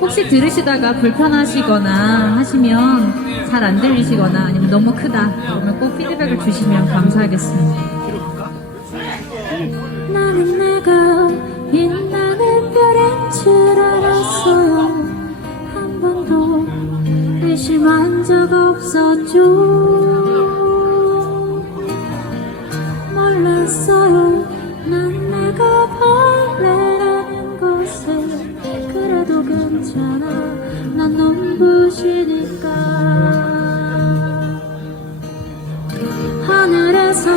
혹시 들으시다가 불편하시거나 하시면 잘 안 들리시거나 아니면 너무 크다 그러면 꼭 피드백을 주시면 감사하겠습니다. 나는 내가 빛나는 별인 줄 알았어요. 한 번도 의심한 적 없었죠. 괜찮아. 난 눈부시니까. 하늘에서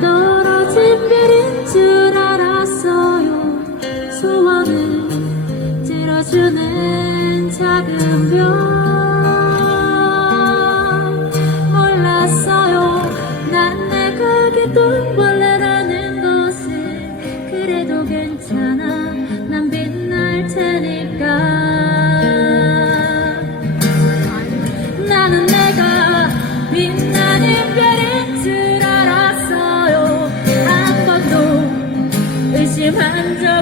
떨어진 별인 줄 알았어요. 소원을 들어주는 작은 별.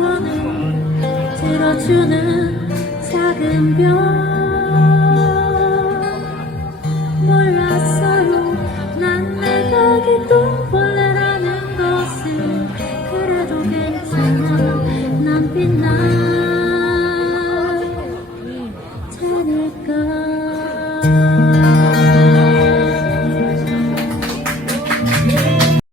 소원을 들어주는 작은 별. 몰랐어요. 난 내가 기둥벌레라는 것을 그래도 괜찮아. 난 빛날 테니까